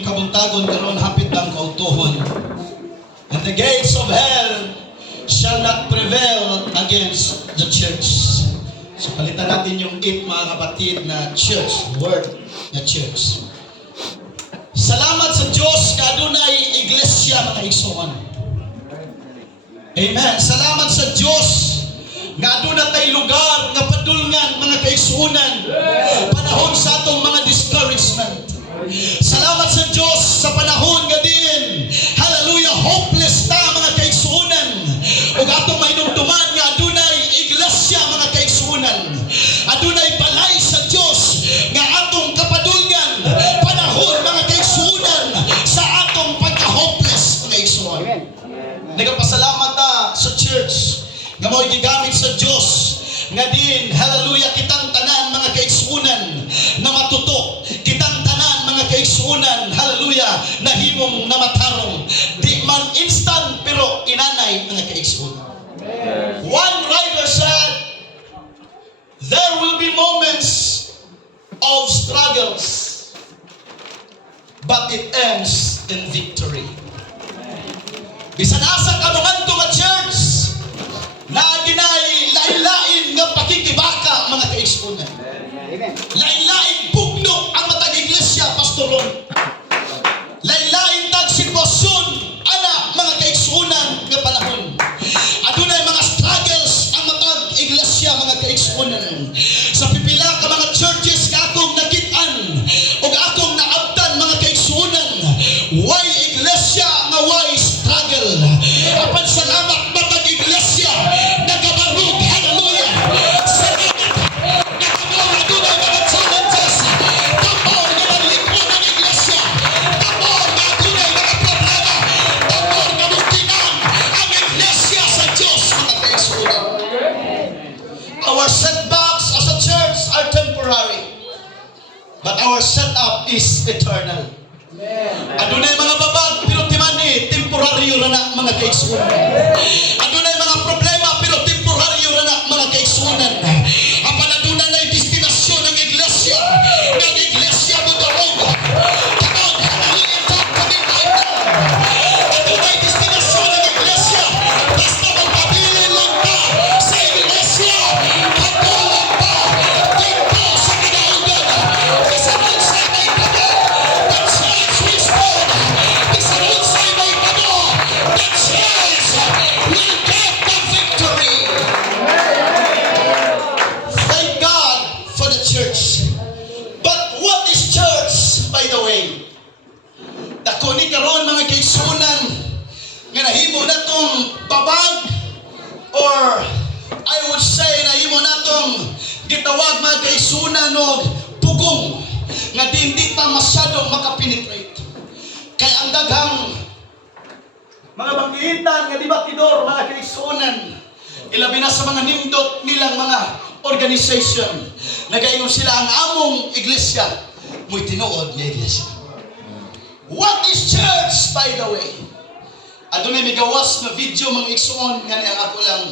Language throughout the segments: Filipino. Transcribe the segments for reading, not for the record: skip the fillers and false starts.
Kabuntagon karon hapit lang kautuhon. And the gates of hell shall not prevail against the church. So palitan natin yung it, mga kapatid, na church, word na church. Salamat sa Diyos kadunay iglesia, mga igsoon. Amen. Salamat sa Diyos nga aduna tay lugar nga padulngan, mga kaigsuonan, panahon sa atong mga discouragement. Salamat sa Diyos sa panahon nga din, hallelujah, hopeless ta, mga kaigsuonan, ug atong mainumduman nga adunay iglesia, mga kaigsuonan, adunay balay sa Diyos nga atong kapadulngan panahon, mga kaigsuonan, sa atong pagka-hopeless, mga igsuon. Nagapasalamat ta sa church nga mo'y gigamit sa Diyos nga din, hallelujah, kitang tanan, mga kaigsuonan, na matuto, kitang tanan, mga kaigsuonan, hallelujah, na himong na matarong, di man instant pero inanay, mga kaigsuonan. One writer said, there will be moments of struggles, but it ends in victory. Bisan asa ka moadto nga church na ginay lain-lain nga pakikibaka, mga kaigsuonan. Lain-lain bugno ang matag iglesia, pastoron. Lain-lain tag sitwasyon ana, mga kaigsuonan nga panahon. Adunay mga struggles ang matag iglesia, mga kaigsuonan. Sa pipila ka mga churches nga akong nakit-an ug akong naabtan, mga kaigsuonan, why iglesia nga why struggle. Apan salamat matag iglesia nagabarug, hallelujah. Salamat nagabarug adunay mga challenges. Tapos nga naglikod ang iglesia. Tapos nga adunay mga problema. Tapos nga mutinan ang iglesia sa Diyos, mga kaigsuonan. Our setbacks as a church are temporary, but our setup is eternal. Adunay mga babag pero timani temporaryo ra na, mga kaigsuonan. Adunay mga problema pero temporaryo ra na, mga kaigsuonan. Apan adunay na destinasyon ng iglesia, ng iglesia mo daog. Come on, hallelujah, talk to me right now. Adunay destinasyon ng iglesia, basta magpabilin lang ka sa iglesia, patulang pa dito sa kinaugan. Bisan unsay may pado, the church will stand. Bisan unsay may pado, the church will get the victory. Thank God for the church. But what is church, by the way? Dako ni karon, mga kaigsuonan, nga nahimo natong babag, or I would say nahimo natong gitawag, mga kaigsuonan, og pugong nga hindi ta masyadong makapenetrate. Kaya ang daghang mga banggihintan nga di ba kidor, mga kaigsuonan, ilabi na sa mga nindot nilang mga organization, nagaingon sila ang among iglesia mo'y tinuod nga iglesia. What is church, by the way? Adunay migawas na video, mga igsuon, nga niya ako lang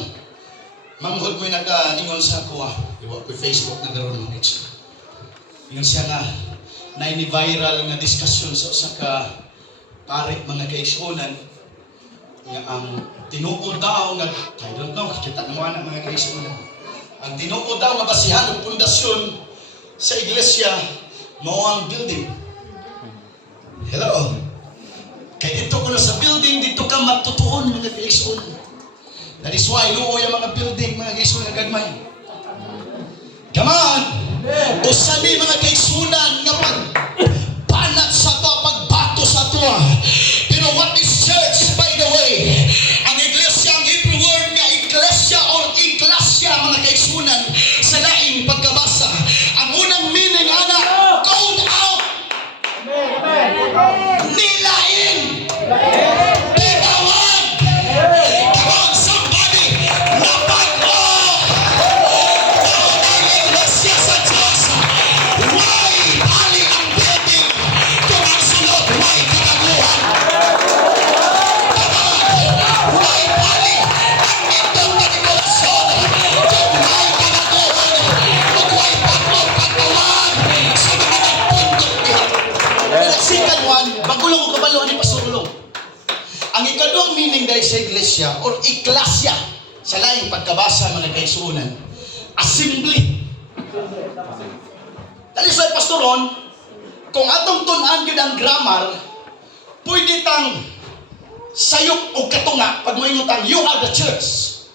manghod mo'y nag-ingon sa ako, iwa ko Facebook na garon, mga igsuon. Ingon siya nga na ini-viral nga diskusyon sa usa ka parit, mga kaigsuonan, nga ang tinuod daw nga, I don't know, kita naman ang mga kaigsuonan, ang tinuod daw nga basihan ng pundasyon sa iglesia mao ang building. Hello? Kaya dito ko na sa building, dito ka matutuon, mga kaigsuonan. That is why luoy ang mga building, mga kaigsuonan, gagmay. Come on! Usa ni, mga kaigsuonan, nga pagbanat sa to, pagbato sa to. Pero what is church, by the way? Ang iglesia, ang Hebrew word nga iglesia or iglesia, mga kaigsuonan, sa laing pagkabasa. Ang unang meaning, ana, called out. Nilain. Tinawag. Come on, somebody. Napag-o. Ang iglesia sa Diyos. Second one, bago lang ko kabalo ni Pastor Ulong. Ang ikaduhang meaning dahil sa iglesia or iklasya sa laing pagkabasa mga kaigsuonan, assembly. Dali sa Pastor Ron, kung atong tunan yun ang grammar, pwede tang sayop o katunga pag mo inutang, you are the church.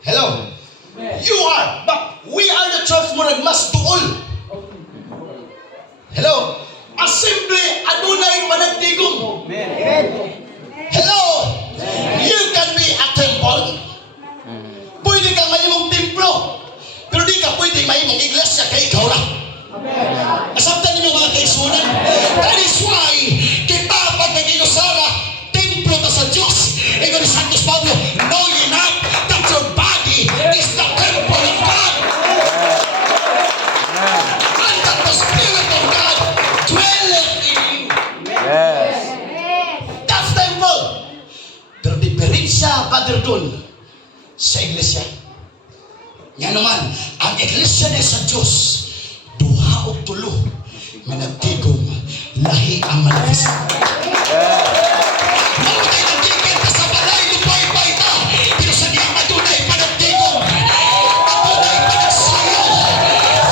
Hello? You are, but we are the church mo nagmas tuol. Hello? Assembly, adunay panagtigong. Hello? You can be a temple. Pwede kang mayimong templo. Pero di ka pwede mayimong iglesia kay ikaw lang. Nasabtan ninyo mga kaisunan? That is why, kita pag nag-inusara, templo ta sa Diyos. Ikaw ni Santos Pablo, know ye not that your body is the temple of God. And that the Spirit of God dwelleth in you. Yes. That's temple. Pero diferensya, Brother Don, sa iglesia. Yan naman, ang iglesia na sa Diyos, duha o tulo, managtigong lahi ang manifest. Maunay nagtigil ka sa balay, lupay-pay ta, pero sa diyang matunay panagtigong, matunay panagsayo.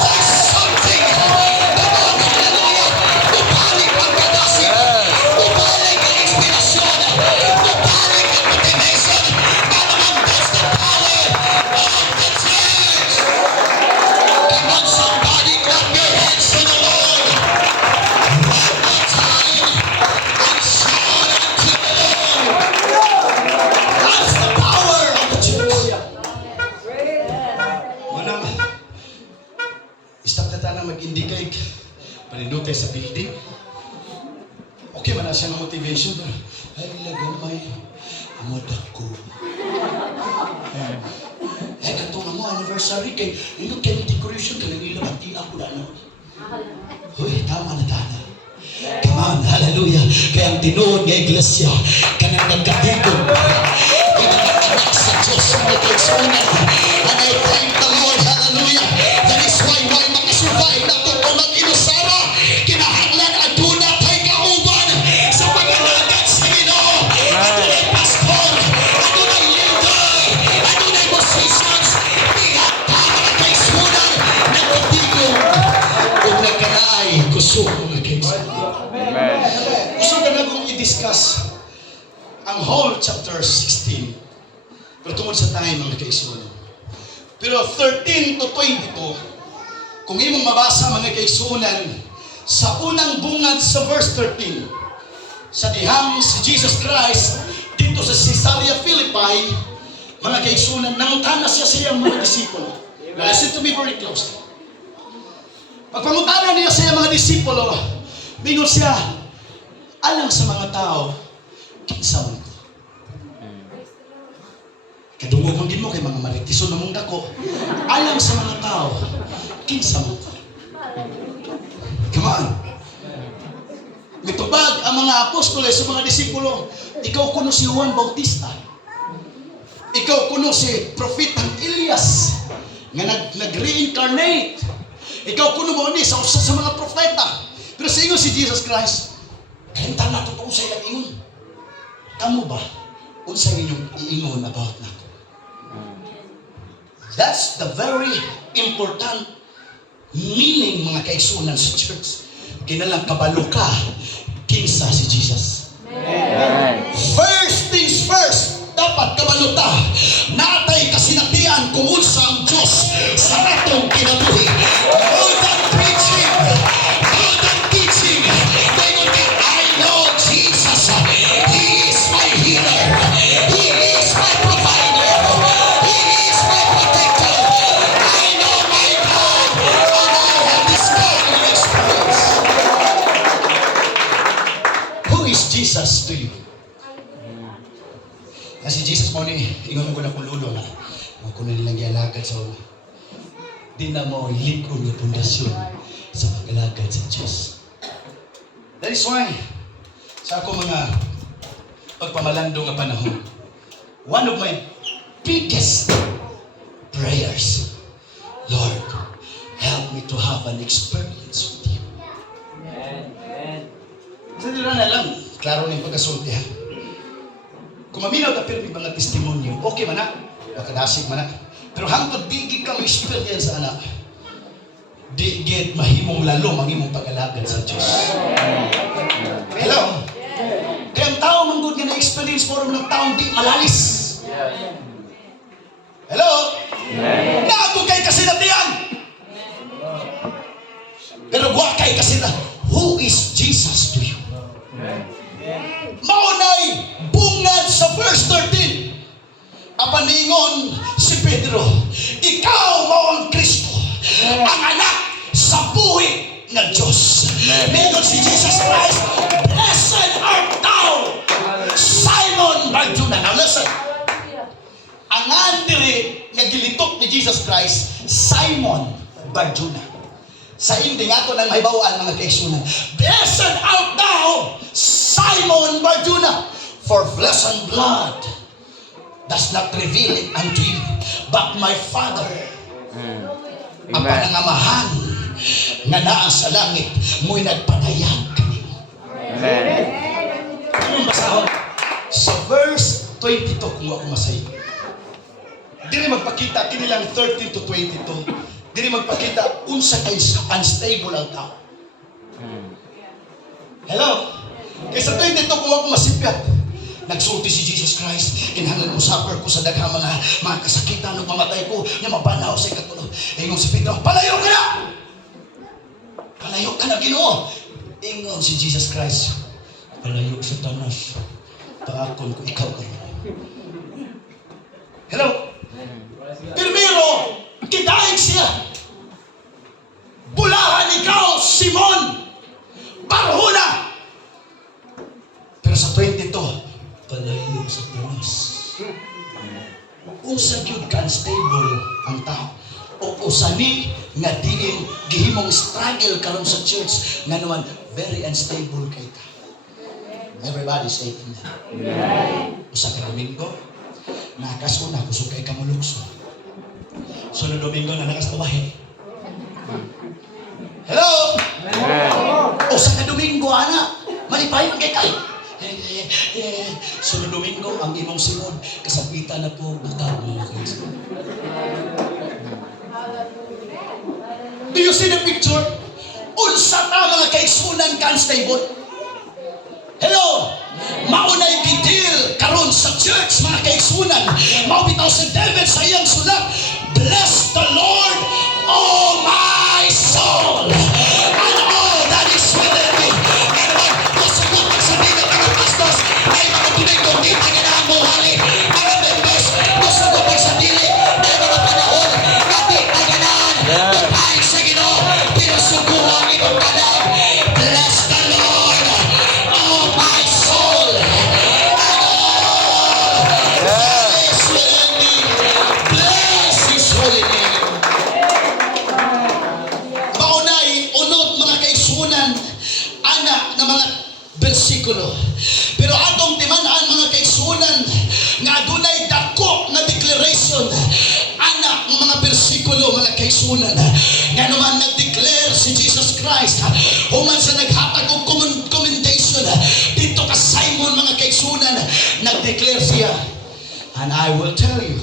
There's something, Lord, hallelujah, upalik ang kadasig, upalik ang inspirasyon, upalik ang motivation, para mag-test the power of the church. Come on, somebody, clap your hands to the Lord. One more time, and shout unto the Lord. That's the power of the church. Manang, stop na tayo na mag-indicate. Panindot tayo sa building. Okay man na siya ng motivation, pero ay lagamay, amodak ko. Kato nga mo, anniversary kay, hindi kayo decoration ka, nagilabati ako na ano. Hoy, tama na tana. Come on, hallelujah. Kaya ang tinuod nga iglesia, kanang nagkatigod. Kanang anak sa Diyos, mga kaigsunan. And I thank the Lord, hallelujah. That is why makasurvive na ito kung mag-inusara, kinahanglan aduna tayo kauban sa pag-alagad sa Ginoo. Adunay pastor, adunay leader, adunay musicians, ihat pa mga kaigsunan, nagkatigod. Kung nagkanaay, kusog mga kaigsunan. Amen. Gusto na kong i-discuss ang whole chapter 16. Pero tungkol sa time mga kaigsunan. Pero 13 to 22, kung imong mabasa mga kaigsunan, sa unang bungad sa verse 13, sa dihang si Jesus Christ dito sa Caesarea Philippi, mga kaigsunan, nangutana siya sa iyang mga disipulo. Now listen to me very closely. Pagpangutana niya sa iyang mga disipulo, bingon siya, alang sa mga tao, kinsa man ko. Kadungog mong din mo kay mga maritiso na mong dako. Alang sa mga tao, kinsa man ko. Come on. Mitubag ang mga apostoles sa mga disipulo, ikaw kuno si Juan Bautista. Ikaw kuno si Propetang Elias nga nag-reincarnate. Ikaw kuno mo ni sa usa sa mga propeta. Pero sa ingon si Jesus Christ, kanta na totoo sa ilang ingon. Kamu ba? Unsa inyong iingon about nako? That's the very important meaning mga kaigsunan sa church. Kinalang kabalo ka, kinsa si Jesus. Amen. First things first, dapat kabalo ta. Natay kasinatian kung unsa ang Diyos sa atong kinabuhi. More than preaching, more than teaching, ngayon ka, I know Jesus. He is my healer. He is my provider. He is my protector. I know my God, and I have discovered experience. Who is Jesus to you? Kasi Jesus mo ni, ingon ko na kululo na. Kung nilang gialagad sa una. Di na mo ilikod ng pundasyon sa pag-alagad sa Diyos. That is why, sa ako mga pagpamalando nga panahon, one of my biggest prayers, Lord, help me to have an experience with you. Dito na lang, klaro na yung pagkasulti ha. Kung maminaw na pero may mga testimonyo, okay man na, makadasig man na. Pero hangtod di ka may experience anak, di gid mahimong lalo mahimong pag-alagad sa Diyos. Hello? Kaya ang tao manggod nga na-experience forum ng taong di malalis. Hello? Nato kay kasinatian. Pero wa kay kasina. Who is Jesus to you? Maunay bungad sa verse 13. Apaningon si Pedro, ikaw mao ang Kristo, ang anak sa buhi ng Diyos. Meron si Jesus Christ, blessed art thou, Simon Barjona. Now listen, ang andiri nga gilitok ni Jesus Christ, Simon Barjona. Sa hindi nga ito nang mahibawaan mga kaigsunan, blessed art thou, Simon Barjona, for flesh and blood does not reveal it unto you, but my Father, ang panangamahan nga naa sa langit, mo'y nagpanayag kanimo. Anong basahon? Sa verse 22, kung ako masayo. Dili magpakita, kinilang 13 to 22. Dili magpakita, unsa kay unstable ang tao. Hello? Kaysa 22, kung ako masipyat, nagsulti si Jesus Christ, kinahanglan ko suffer ko sa daghang mga kasakitan o mamatay ko, nga mabanaw sa ikatulo. Ingon si Pedro, palayo ka na! Palayo ka na, Ginoo! Ingon si Jesus Christ, palayo sa tanas, paakon ko ikaw kayo. Hello? Primero, kidaig siya. Bulahan ikaw, Simon! Barjona! Pero sa 22, palayo sa tanas. Unsa gyud ka unstable ang tao. O usani nga diin gihimong struggle karon sa church nga naman very unstable kay ka. Everybody say amen. Usa ka Domingo, nakasuna kusog kay kamulukso. Sunod Domingo na nakastabahe. Hello? Usa ka Domingo ana, malipayon kay kay. Sunod Domingo, ang imong sunod, kasapitan na po, butang mga kaisa. Do you see the picture? Unsa ta mga kaigsunan ka unstable? Hello? Maunay bidil karon sa church, mga kaigsunan. Maubitaw sa David sa iyang sulat, bless the Lord, oh my soul, and all that is within me. Ay mga tunay kong di panginahan mo hali. Mga members, gusto ko pagsandili. Ay mga panahon, hindi panginahan. Ay sa Ginoo, pinusuguhan itong kalam. Bless the Lord, oh my soul, and all that is within me. Bless His holy name. Maunay, unod mga kaigsunan, anak ng mga bersikulo. Pero atong timan-an mga kaigsunan nga adunay dako nga declaration, anak ng mga bersikulo mga kaigsunan nga naman nag-declare si Jesus Christ human sa naghatag og commendation dito ka Simon mga kaigsunan, nag-declare siya, and I will tell you,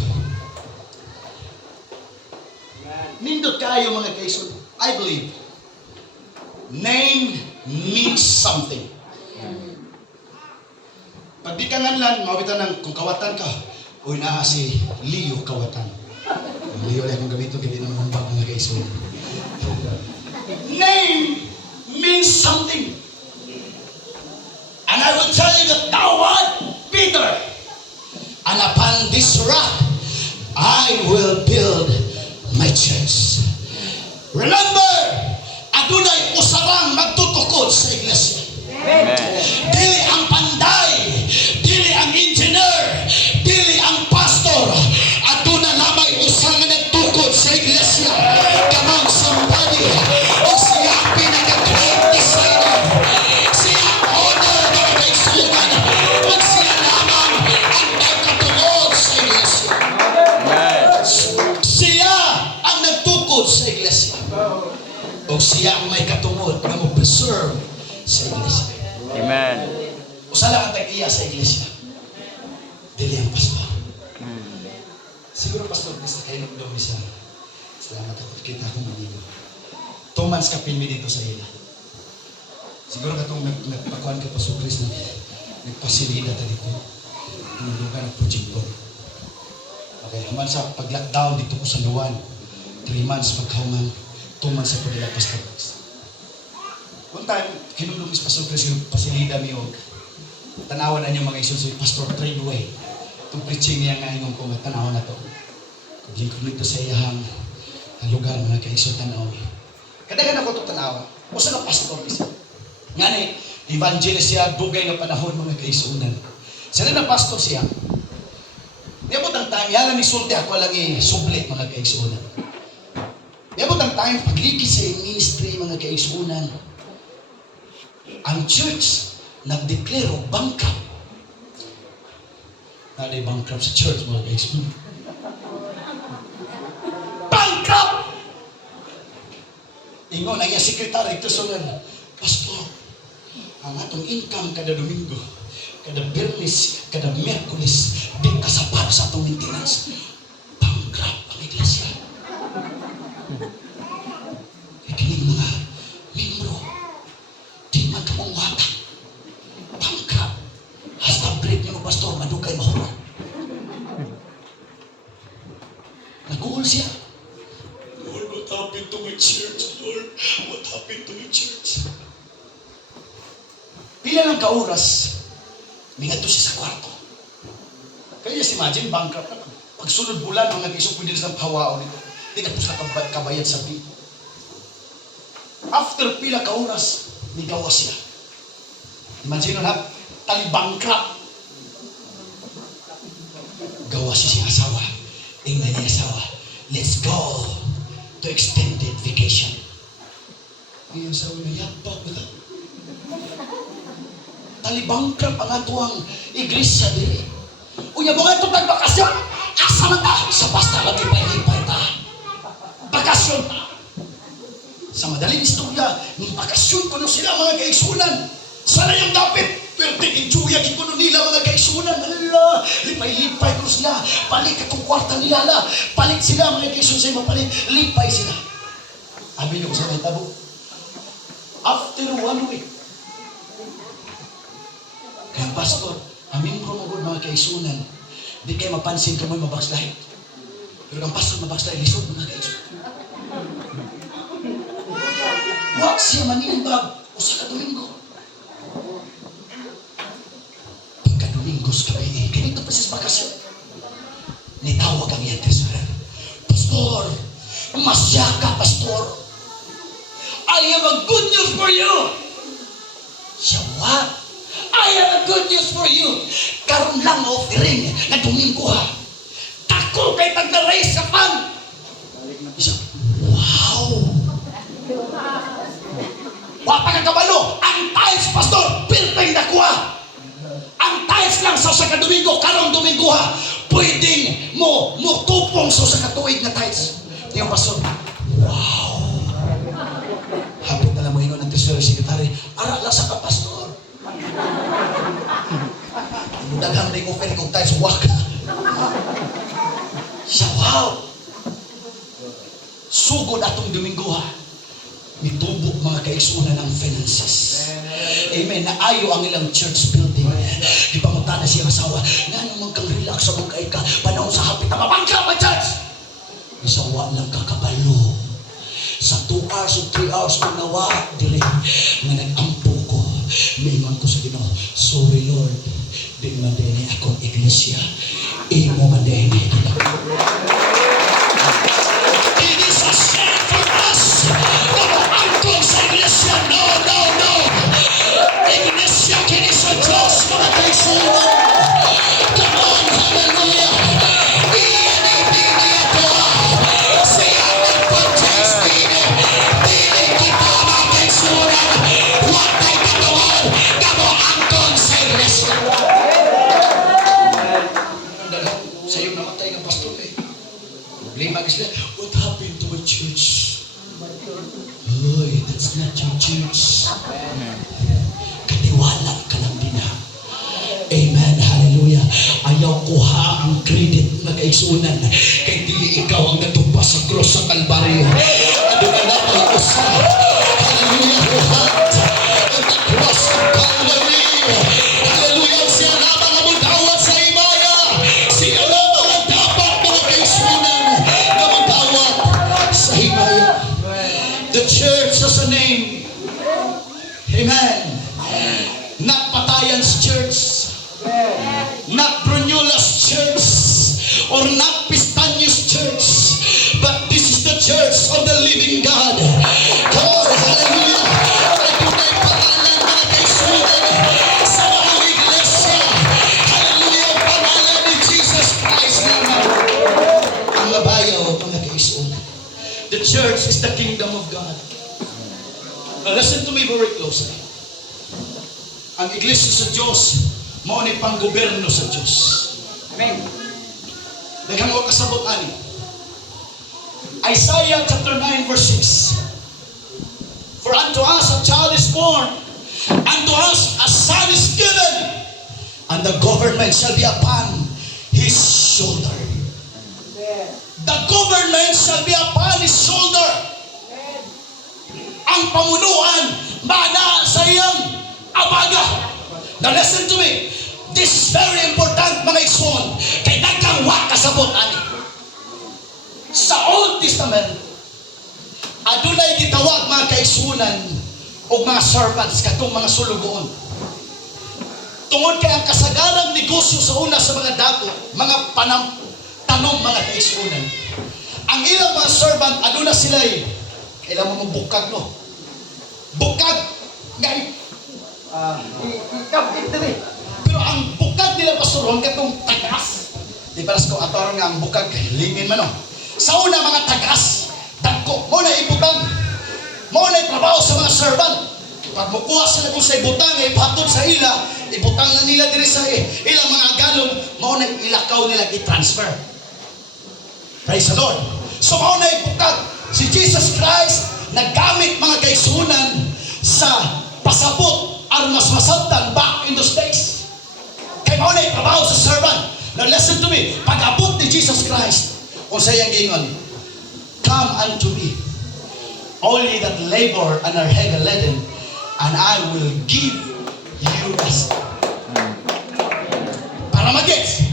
nindot kayo mga kaigsunan, I believe name means something. Pag di ka nganlan, mawitan ng kung kawatan ka, uy naa si Leo Kawatan. Leo lang kung gamito, hindi naman ang bag mga kaisunan. Name means something. And I will tell you that thou art Peter, and upon this rock I will build my church. Remember, adunay usarang magtutukod sa iglesia. Dili ang panday, dili ang engineer, dili ang pastor, aduna lamay usang nagtukod sa iglesia. Come on somebody, o siya ang pinaka-great designer, siya ang owner ng kaigsunan, o siya lamang ang nagkatungod sa iglesia. Siya ang nagtukod sa iglesia, o siya ang may katungod na mag-preserve sa iglesia. Amen. Usa lang ang tag-iya sa iglesia. Dili ang pastor. Siguro pastor, bisa kayo nagdumi sa salamat ako. Kita akong manino. 2 months ka pilmi dito sa ila. Siguro katong nagpakuan ka pa sa Chris na nagpasilida ta dito. Tinulugan ang proyekto. Okay, naman sa pag-lockdown dito ko sa Luwan. 3 months pagkahuman. 2 months ako nila pastor Chris. One time, kinulong is pastor Chris yung pasilida mi og tanawan na niyo mga isun sa Pastor Tradeway. Itong preaching niya nga ingon ko nga tanawan na to. Lingkod nito sa iyahang lugar mga kaiso tanaw. Kadagan ako ito tanawa. Usa na pastor isa. Nga ni, evangelist siya, dugay na panahon mga kaisunan. Sila na pastor siya. Niyabot ang time, yan ang isulti ako lang i-sublit mga kaisunan. Niyabot ang time, pagliki sa ministry mga kaisunan, ang church nag-declare o bankrupt. Nalay bankrupt sa church mga kaisunan. Bankrupt! Ingon, ang iyang sekretary, ito sunod, Pastor, ang atong income kada Domingo, kada Bernis, kada Merkulis, di kasapat sa atong maintenance. Bankrupt ang iglesia. Ikinig mga membro, di magkamungwata. Bankrupt. Hasta break niyo, Pastor, madugay mahurot. Nag-uul siya. Lord, what happened to my church? Lord, what happened to my church? Pila lang kauras, mingadto siya sa kwarto. Kaya si imagine, bankrupt na. Pagsunod bulan, mga isong pwede na sa hawaon nito. Di na po sa kabayad sa bill. After pila kauras, may gawas siya. Imagine na, tali bankrupt. Gawas siya siyang asawa. Tingnan niya asawa. Let's go to extended vacation. Ngayon sa una, yabag ba ito? Talibangkrap ang atuang iglesia diri. Unya mo nga ito nagbakasyon. Asa man ta? Sa basta lagi pa ta. Bakasyon ta. Sa madaling istorya, ng bakasyon ko sila mga kaisunan. Sana yung dapat. Pero enjoy ang ikuno nila mga kaisunan. Ala, lipay-lipay ko sila. Balik katong kwarta nila. Ala, balik sila mga kaisunan sa mapalit. Lipay sila. Abi nyo sa may tabo. After 1 week, kaya pastor, aming promogod mga kaisunan, di kayo mapansin kung may mabakslay. Pero ang pastor mabakslay, lisod mga kaisunan. Wag siya manimbag o sa Domingo. Pagka-Domingos kami, ganito pa siya bakasyon. Nitawag ang iyang treasurer. Pastor, masya ka, pastor. I have a good news for you. Siya, what? I have a good news for you. Karon lang offering na Domingo ha. Tako kay tag-raise sa pan. Siya, wow. Wapa ka kabalo. Ang tiles, pastor, pilpeng nakuha. Ang tiles lang sa Domingo, karong Domingo ha. Pwedeng mo tupong sa katuig na tiles. Yung pastor, wow. Hapit na lang mo ingon ng treasury secretary, ara lang sa kapastor. Daghang ring offering kong tiles, wak. Siya, wow. Sugod atong Domingo ha. Mitubok mga kaisunan ng finances. Amen. Naayo ang ilang church building. Di ba magtana siyang asawa, nga naman kang relax sa mga ka, panahon sa hapit na mabangka ba church? Isawa lang kakabalo. Sa 2 hours o 3 hours kung nawa, dili, nga nag-ampo ko. Mingon ko sa Ginoo, sorry Lord, di man din akong iglesia. Imo man din. It is a shame for us. Ang sa iglesia, no. Iglesia, kini sa Diyos, mga kaisunan. Come on, hallelujah. Sa'yo namatay ng pastor eh. makuha ang credit na kaigsunan. Kay di ikaw ang natugpa sa cross sa Kalbaryo. Ano na natin usa? Hallelujah, buhat. Ang cross ng Calvary. Hallelujah, siya lamang ang magdawat sa imaya. Siya lamang ang dapat mga kaigsunan na magdawat sa himaya. The church has a name. Amen. Not Patayan's church, not Brunola's church, or not Pistanius church, but this is the church of the living God. God, hallelujah. Ay tunay pangalan mga kaisunan sa mga iglesia. Hallelujah, ang pangalan ni Jesus Christ naman. Ang mabayaw, mga kaisunan. The church is the kingdom of God. Now listen to me very closely. Ang iglesia sa Diyos, mao ni panggobyerno sa Diyos. Amen. Daghang mo kasabot ani. Isaiah chapter 9 verse 6. For unto us a child is born, unto us a son is given, and the government shall be upon his shoulder. The government shall be upon his shoulder. Ang pamunuan mana sa iyang abaga. Now listen to me. This is very important mga igsoon. Kay daghang wa kasabot ani. Sa Old Testament, adunay gitawag mga kaigsunan o mga servants katong mga sulugoon. Tungod kay ang kasagarang negosyo sa una sa mga dako, mga tanom mga kaigsunan. Ang ilang mga servant aduna sila ilang mga bukag no. Bukag nga pero ang bukag nila pastoron katong tagas. Di paras ko ator nga ang bukag lingin man no. Sa una mga tagas, dagko mo na ibutang. Mo na trabaho sa mga servant. Pag mukuha sila kung sa ibutang ipahatod sa ila, ibutang na nila diri sa ilang mga agalon, mo na ilakaw nila i-transfer. Praise the Lord. So mo na ibukag si Jesus Christ naggamit mga kaigsunan sa pasabot ang mas masabtan back in those days. Kaya mo na itrabaho sa servant. Now listen to me. Pag-abot ni Jesus Christ, kung sa iyang gingon, come unto me, all ye that labor and are heavy laden, and I will give you rest. Para mag-gets,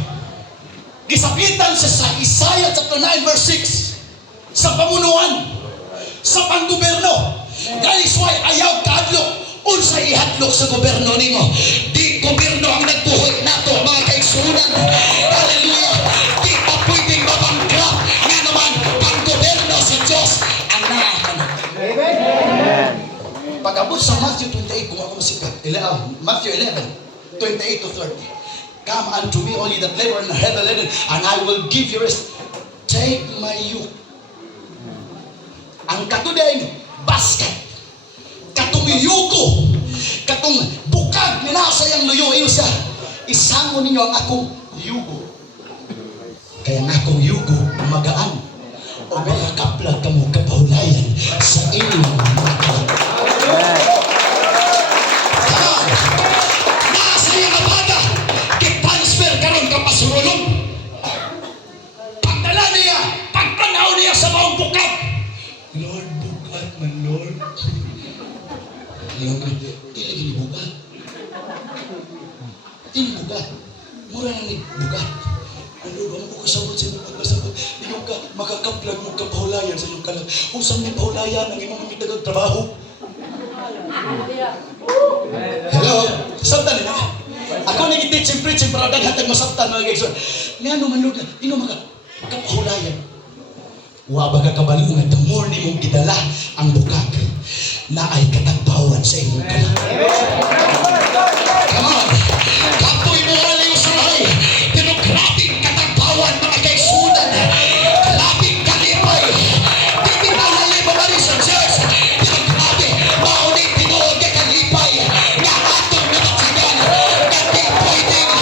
gisakitan siya sa Isaiah chapter 9 verse 6 sa pamunuan, sa panggoberno. That is why ayaw kadlok unsa ihadlok sa gobyerno nimo. Di gobyerno ang nagbuhat nato mga kaigsunan. Hallelujah. Di pa pwedeng mabangkrap nga naman ang gobyerno sa Diyos ang naaman. Amen. Pag-abot sa Matthew 28, kung ako masikat, Matthew 11, 28 to 30. Come unto me, all ye that labor and are heavy laden, and I will give you rest. Take my yoke. Ang katuday, basket. Katong yugo, katong bukag ni nasa yang luyo, iyo siya, isango ninyo ang akong yugo. Kaya ang akong yugo, magaan. O makakaplag ka mo kapahulayan sa inyong mga kalag. Nasa yung abaga, kitransfer ka ron kapasurulong. Pagdala niya, pagpanaw niya sa maong bukag. Lord, bukag man, Lord. Ayaw ka, di lagi ni bugat. Di ni bugat. Mura na ni bugat. Ano ba mo kasabot sa iyong pagkasabot? Iyong ka, makakaplag mo kapahulayan sa iyong kalag. Kung saan may pahulayan, ang imong mitagag trabaho. Hello? Sabtan nila. Ako nag-teaching, preaching, para daghatag masabtan mga gagson. Nga naman, Lord, ino mga kapahulayan. Wa ba ka kabalo nga the more ni mong gidala ang bukag na ay katagpawan sa inyong kalag. Come on. Kapoy mo aliw sa lahay. Pero grabing katagpawan mga kaigsunan. Grabing kalipay. Di pinalali mo rin sa church. Pero grabe, mauning tinuod ka kalipay. Nga atong namatsagan. Nga di pwedeng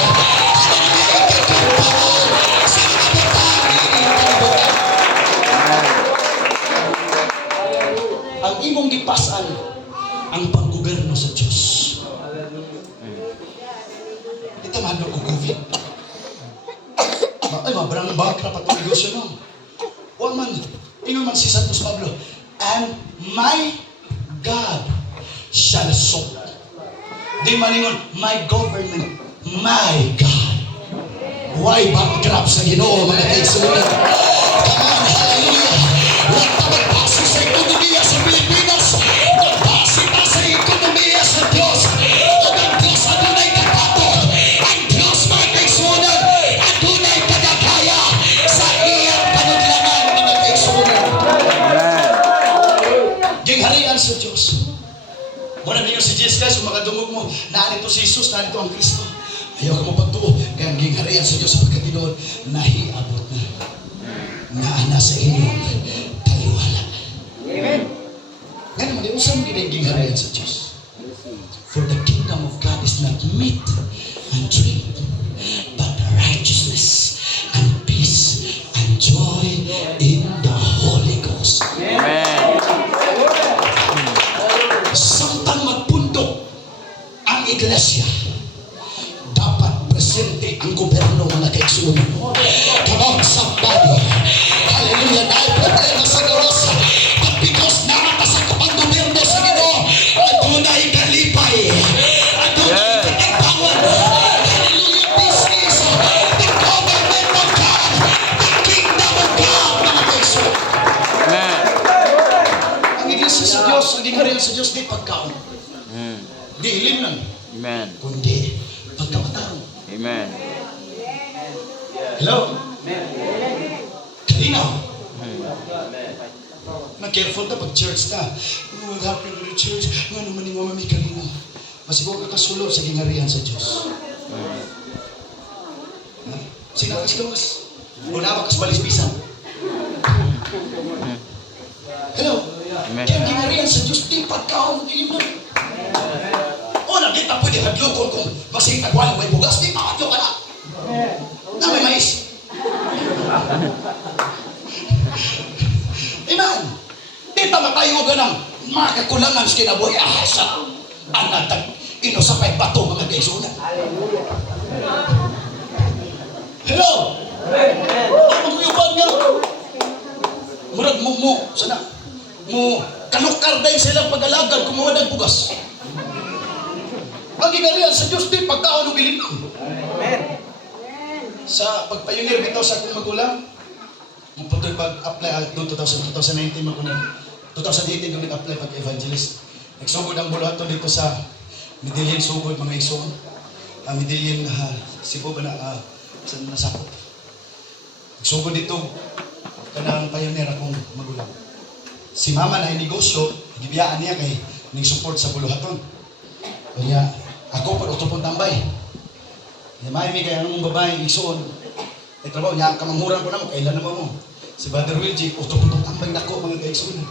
katagpawan sa mga bukag. Ang imong gipasan ang panggobyerno sa Diyos. Ito man ko COVID. bankrupt at negosyo no. Huwag man, ingon man si Santos Pablo, and my God shall support. Di man ingon, my government, my God. Why bankrupt sa Ginoo mga kaigsunan? Come on, hallelujah. Huwag ka magbase sa ekonomiya sa Pilipinas. Magbase ka sa ekonomiya sa Diyos. Ang Diyos adunay katato. Ang Diyos mga kaigsunan, adunay kadagaya sa iyang panudlangan mga kaigsunan. Gingharian sa Diyos. Muna ninyo si Jesus Christ, kung makadungog mo, naanito si Jesus, naanito ang Kristo. Ayaw ka mo pagtuo, kaya ang gingharian sa Diyos sa pagkatinood, nahiabot na. Naana sa inyong taliwala. Amen. Ngayon naman, usang gingharian sa Diyos. For the kingdom of God is not meat and drink, but righteousness and peace and joy in the Holy Ghost. Amen. Samtang magpundok ang iglesia, dapat presente ang gobyerno mga kaigsunan. Come on, somebody. Hallelujah. Dahil problema sa gawas. But because nakakasakop ang gobyerno sa Ginoo, adunay kalipay. Adunay katawan. Hallelujah. This is the government of God. The kingdom of God mga kaigsunan. Amen. Ang iglesia sa Diyos, ang gingharian sa Diyos, di pagkaon. Di ilim lang. Amen. Kundi pagkamatao. Amen. Hello? Kalinaw. Na-careful ka pag church ka. What happened to the church? Nga naman yung mamami kalinaw. Masigaw ka kasulod sa gingharian sa Diyos. Sinakas-gawas. Una ba kas balisbisan? Hello? Amen. Kaya ang gingharian sa Diyos, di pagkaon, di mo. O, nakita pwede hadlokon kung magsingtag walang may bugas, di makadlo ka na. Na may mais. Amen. Di tamatayo ka ng mga kakulangan sa kinabuhi. Sa anatag inosapay bato mga kaisunan. Hello? Ang maguyuban nga. Murag mo, sana. Mo, kanukar dahil silang pag-alagad kung mawadag bugas. Ang ginarian sa Diyos din, pagkaon o gilim. Sa pagpayunir bitaw sa akong magulang, kung patuloy pag-apply, 2019 ako na, 2018 kung nag-apply pag-evangelist. Nagsugod ang bulaton dito sa Medellin, sugod mga isong. Medellin, Cebu ba na, sa nasakot. Nagsugod dito, kanang payunir akong magulang. Si mama na negosyo, gibiyaan niya kay ning-support sa buluhaton. Kaya ako pa utopon tambay. May kaya ang babae igsoon. Ay trabaho niya kamanghuran ko na mo kailan naman mo. Si Brother Wilgie utopon tambay nako mga kaigsoon.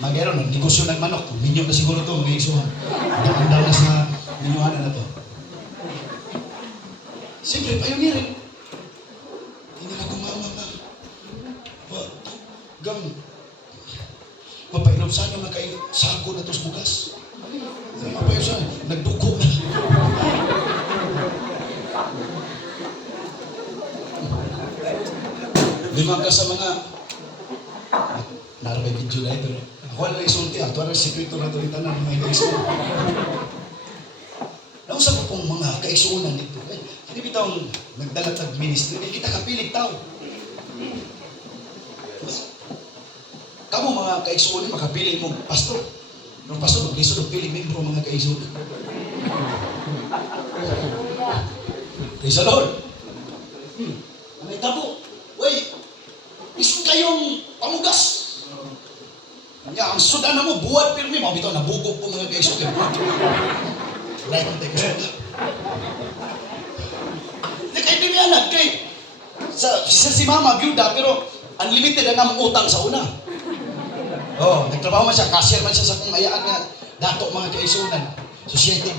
Magero nang negosyo ng manok, minyo na siguro to mga igsoon. Andal na sa minyohan na to. Siyempre pioneer. Hindi na ko mama. Gam papainom sa inyo na kayo sako na tos bugas. Papainom sa nagduko na. Lima ka sa mga narabay video na ito. Ako na isulti, ato na sekreto na ito rin tanan mga kaisunan. Nausap ko pong mga kaisunan nito. Hindi bitang nagdalatag ministry, hindi kita kapilig tao. Kamu mga kaigsunan, makapili mo pastor. Nung pastor, mag-lisod ang piling membro mga kaigsunan. Praise the Lord. May tabo. Uy, isun kayong pamugas. Kanya, ang sudan na mo, buwan pirmi. Mga bitaw, nabugog po mga kaigsunan. Right, ang tayo kasudan. Hindi kayo pimianag kay si mama, byuda, pero unlimited ang utang sa una. Oh, nagtrabaho man siya, cashier man siya sa kung ayaan nga dato mga kaisunan. Society.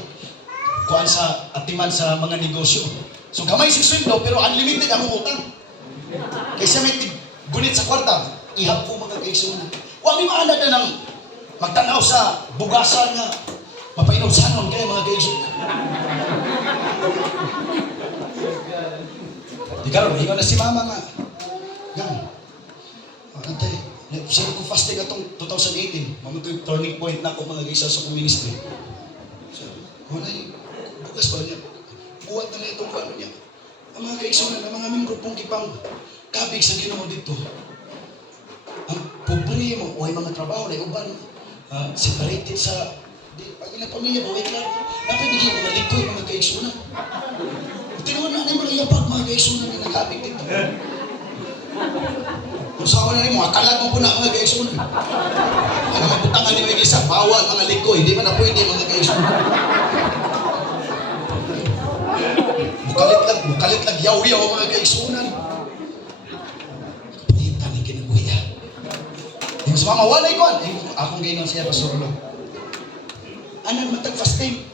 Kuan sa atiman sa mga negosyo. So gamay si sweldo pero unlimited ang utang. Kaysa may gunit sa kwarta, ihap po mga kaisunan. Huwag may maalala ng magtanaw sa bugasan nga mapainom sanon kaya mga kaisunan. Di karon, ikaw na si mama nga. katong 2018, mamutoy turning point na ako mga gaysa sa kong ministry. So, wala yung bukas pa niya. Buhat na na itong ano niya. Ang mga kaigsunan, ang mga membro pong kipang kabig sa Ginoo dito. Ang pobre mo, o ay mga trabaho na uban, separated sa, ang ilang pamilya ba, wait lang, dapat bigyan mga likoy, mga kaigsunan. Tinuwan na mga yapag, mga kaigsunan na nagkabig dito. Kung saan na rin, mga kalag mo po na mga kaigsunan. Ang mabutangan ni mga iglesia, bawal mga likoy, di man na pwede mga kaigsunan. Mukalit lag yaw-yaw mga kaigsunan. Kapalitan ni kinabuya. Yung sa mga walay ko, akong gainon siya Pastor Lo. Anong matag-fasting?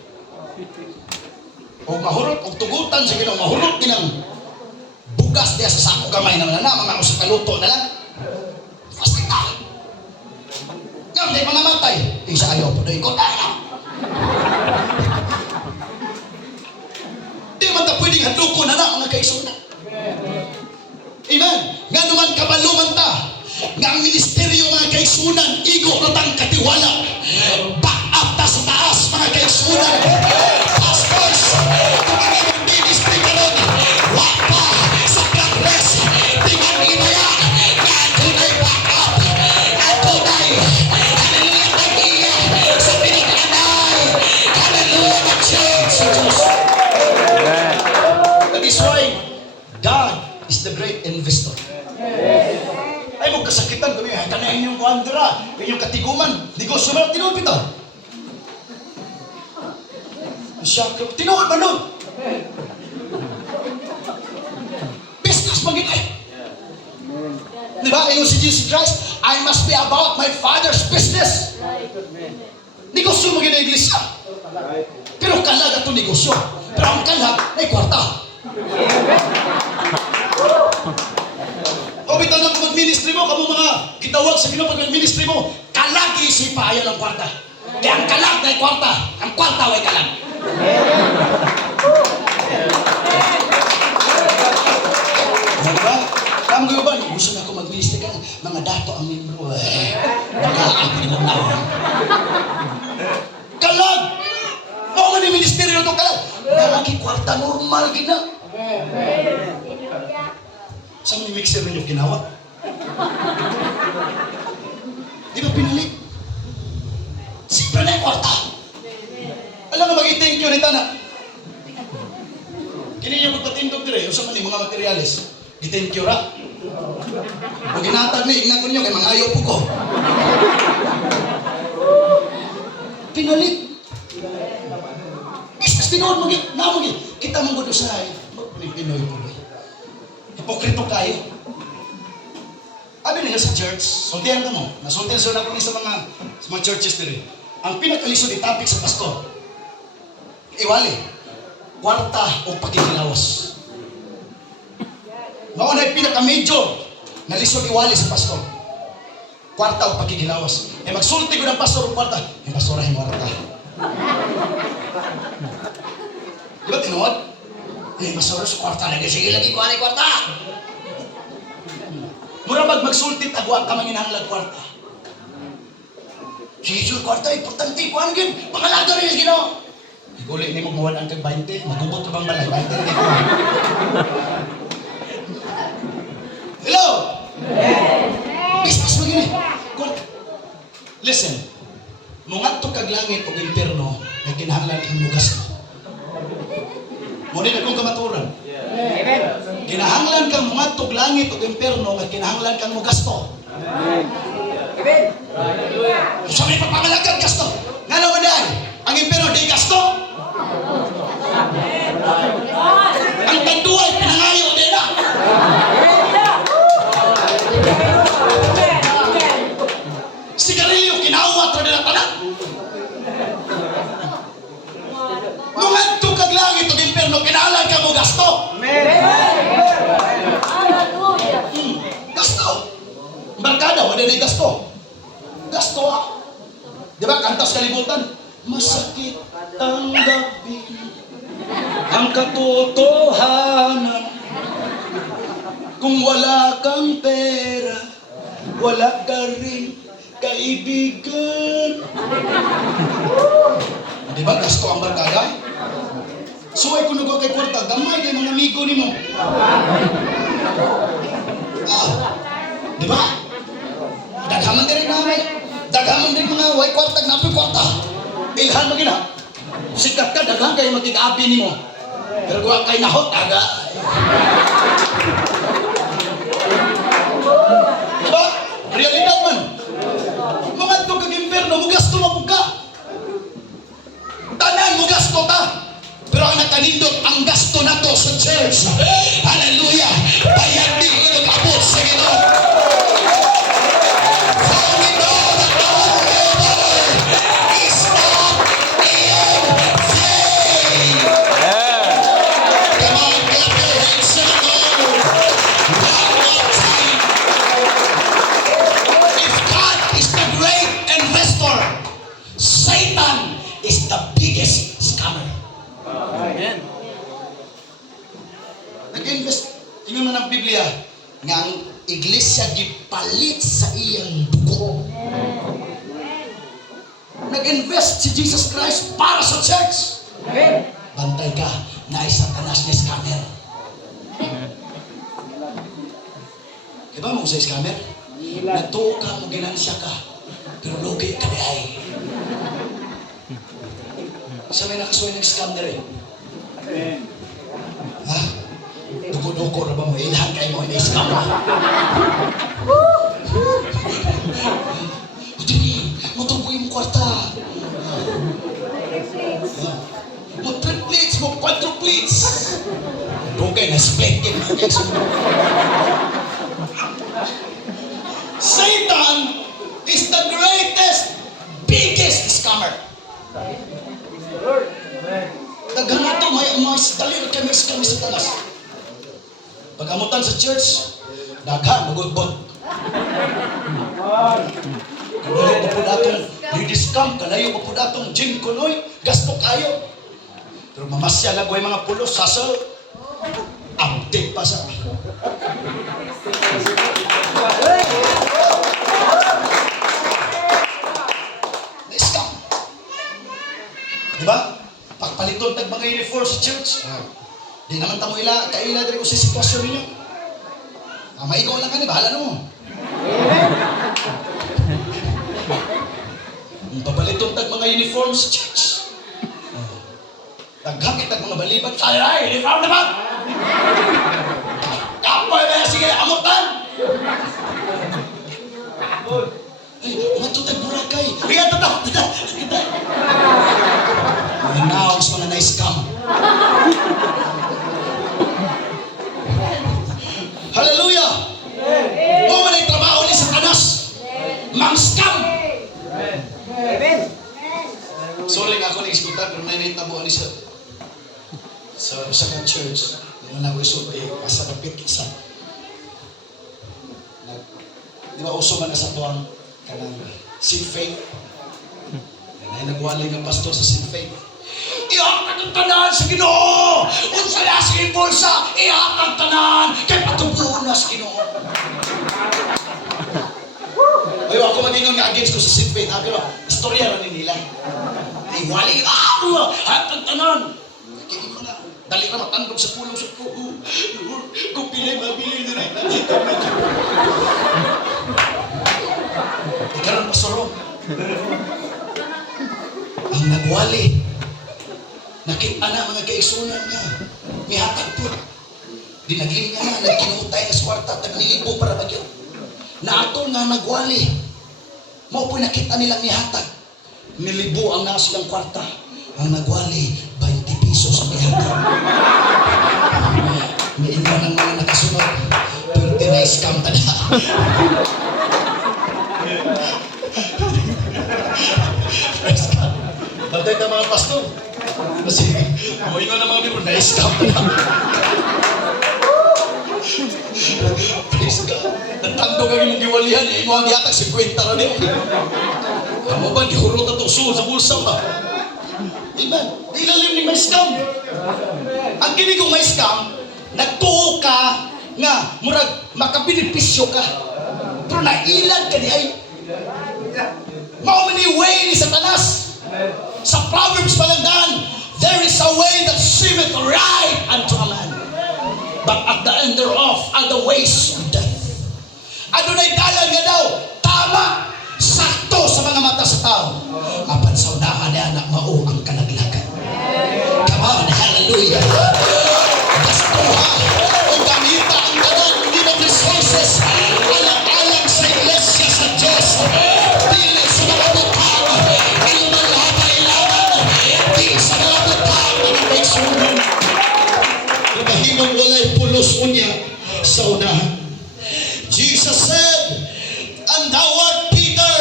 O mahurot, o tugutan sa Ginoo, mahurot ginang bugas niya sa sako gamay na mga usap kaluto na lang. Fasting ka! Ngayon, di mamamatay. Isa ayaw po na ikot. Di man ta pwedeng hadluko na na mga kaigsunan. Amen. Nga naman kabaluman ta nga ang ministeryo mga kaigsunan igo ratang katiwala. Back up ta sa taas mga kaigsunan. Pastors, kung ang inyong ministry karon, wapa sa progress, tingnan inaya na atunay back up, atunay hallelujah tagiya sa pinag-anay, hallelujah na Jesus. That is why God is the great investor. Ay mo kasakitan kami, tanayin yung kuandra, yung katiguman, negosyo mo, tinuod ito. Siya, tinuod ba nun? Business maging ay. Diba? Ayun si Jesus Christ, I must be about my Father's business. Negosyo maging na iglesia. Pero kalag ito negosyo. Pero ang kalag ay kwarta. O bitaw na kung mag-ministry mo, kamo mga gitawag sa Ginoo pag mag-ministry mo, kalagi si paaya ng kwarta. Kaya ang kalag na kwarta, ang kwarta ay kalag. Diba? Ang gaban, gusto na ako mag-ministry ka, mga dato ang membro. Baka ako rin ang naon. Kalag! Oo nga ni ministeryo ito kalag. Nalagi kwarta, normal gina. Saan mo yung mixer ninyo ginawa? Di ba pinalit? Siyempre na yung kwarta. Alam nga mag-i-thank you nita na. Kini yung magpatindog dire, yung sa mga materialis. I-thank you ra. Kung ginatag ni, ingnan ko ninyo, kay mga ayaw po ko. Pinalit. Business tinoon, namagi. Kita mong gudusahay. Pinoy po. Hipokrito kayo. Abi nila sa church, sultihan ka mo. Nasultihan sila na sa mga churches nila. Ang pinakalisod itapik sa pastor. Iwali. Kwarta o pakikilawas. Mauna yung pinaka-major na lisod iwali sa pastor. Kwarta o pakikilawas. Magsulti ko ng pastor o kwarta. Yung pastor ay kwarta. Di ba tinuod? Pastor sa kwarta lagi. Sige lagi ko anay kwarta. Mura magsulti tagwa ka manginahanglag kwarta. Sige kwarta, importante ko ano gin. Pakalaga rin yung Ginoo. Igulit ni mo mawalan kag 20. Magubot ka bang balay? 20 hindi ko. Hello? Business mo gini. Listen. Mungadto kag langit o impierno na kinahanglan kang mugas. Muna na kong kamaturan. Amen. Kinahanglan kang mungadto og langit o impierno at kinahanglan kang mugasto. Amen. Sabi pagpamalagan gasto. Ngano man dai? Ang impierno di gasto. Ang tanduay pinangayo nila. Sigarilyo kinawat ra nila tanan. Mungadto kag langit ug impierno kinahanglan ka mo gasto. Amen. Gasto. Barkada wala na gasto. Gasto ah. Di ba kantas kalibutan? Masakit tanggapin ang katotohanan. Kung wala kang pera, wala ka rin kaibigan. Di ba, gasto ang barkada? Suway kung nagawa kay kwarta, gamay kay mga amigo ni mo. Di ba? Daghaman din namin. Daghaman din mga way kwarta, napoy kwarta. Ilhan mo gina. Sikat ka, daghan kayo magkikaabi ni mo. Pero gawa kay nahot, aga. Di ba? Realidad man. Mga ito kag-imperno, mugasto mo ka. Tanan, mugasto ta. Pero ang nakanindot, ang gasto na to sa church. Hallelujah! Bayad din ko nag-abot sa Ginoo. For we know that the labor is not in vain. Come on, clap your hands to the Lord. One more time. If God is the great investor, Satan is the biggest scammer. Amen. Nag-invest, tingnan mo ng Biblia, nga ang iglesia gipalit sa iyang dugo. Nag-invest si Jesus Christ para sa church. Bantay ka, na Satanas na scammer. Diba mo sa scammer? Natuo ka, mo ginansya ka, pero lugi ka di ay. Sa may nakasuhay ng scammer eh. Ha? Dugo-dugo na ba mo? Ilhan kayo mo, ina-scam ka. Dini, matuboy mo kwarta. Mo triplets, mo quadruplets. Dugay na split yun. Satan is the greatest, biggest scammer. Naghanap ito, may dalir kami sa tanas. Pag-amutan sa church, daghan, magugbot. Kalayo pa po datong i-discount, kalayo pa po datong gym kunoy, gasto kayo. Pero mamasya na mga pulos, sasal, update pa sa na-scam. Diba? Pagpaliton tag mga uniform sa church. Di naman tamo kaila diri ko sa sitwasyon ninyo. Maigaw lang kani, bahala na mo. Pagpaliton tag mga uniform sa church. Taghakit tag mga balibat. Ay, uniform na ba? Kapoy na sige, amutan. Ay, matutag Boracay. Kaya tatap. Announce mga na-scam. Hallelujah! O man ay trabaho ni Satanas. Mang-scam. Sorry nga ako nag-iskutan, pero nainitabuan ni sa church. Yung nag-usap ay asa kapit isa. Di ba uso man na sa tuwang kanang sin faith? Ay nagwalay ng pastor sa sin faith. Iyak ang tanan sa Ginoo. Unsa na sa impulsa, iyak ang tanan kay patubuon na sa Ginoo. Ay ako magingon nga against ko sa sin faith, pero istorya ra ni nila. Ay wali ang tanan. Kini ko na dali ra matandog sa pulong sa ko. Kung pilay mabili na rin. Ikaroon pasoro. Ang nagwali, nakita na mga kaigsunan niya, may hatag po. Dinagling nga na, nagkinuutay na sa kwarta, taglilipo para bagyo. Naatol nga nagwali, mo po nakita nilang may hatag. Milibo ang nasa silang kwarta. Ang nagwali, 20 pesos ang may hatag. May iba ng mga nakasunod, pero tinay-scam ta na. Praise God. Bantay na mga pastor. Kasi, moingon na mga biro, na-scam na. Praise God. Natandog ang imong giwalihan, imo ang yatag 50 na din. Amo ba, gihurot na itong suho sa bulsa ba? Amen. Ilalim ni may scam. Ang kinig may scam, nagtuo ka nga, murag, makabenepisyo ka. Pero nailan ka di ay. Mao man ni way ni Satanas. Sa Proverbs palandan, there is a way that seemeth right unto a man, but at the end thereof are the ways of death. Adunay dalan nga daw, tama, sakto sa mga mata sa tao. Apan sa unahan niya na mao ang kanaglagan. Come on, hallelujah. Gastuha o gamita ang tanan hindi ng resources alang-alang sa iglesia sa Diyos. Dili sa mga butang, inuman labay-laban, dili sa mga butang na nagsunan. Nabahimong walay pulos unya sa unahan. Jesus said, "And thou art Peter,